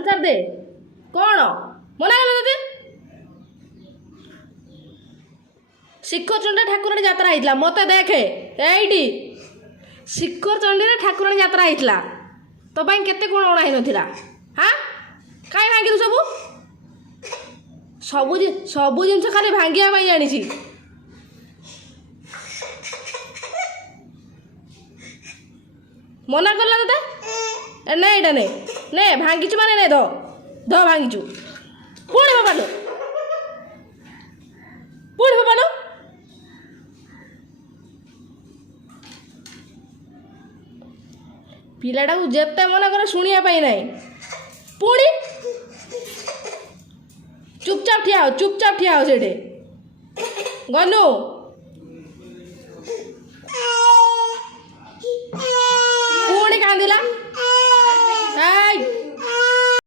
answer दे कौन मना कले तते शिखरचंडी ठाकुराणी यात्रा होता मत देखे एटी शिखरचंडी ठाकुराणी यात्रा होता तो केते कौन अणा ही नाला हाँ कहीं भांगिलु सबू सबू सबू जिन खाली भांगिया जानी मना करला तते नहीं एटा नहीं ने भांगिचु माने ने दो दो भांगिचु पुणी फोपाड़ो पुणी फोपाड़ो पिलाटा को जेते मना कर शुणिया ना पुणी चुपचाप ठिया हो से गनु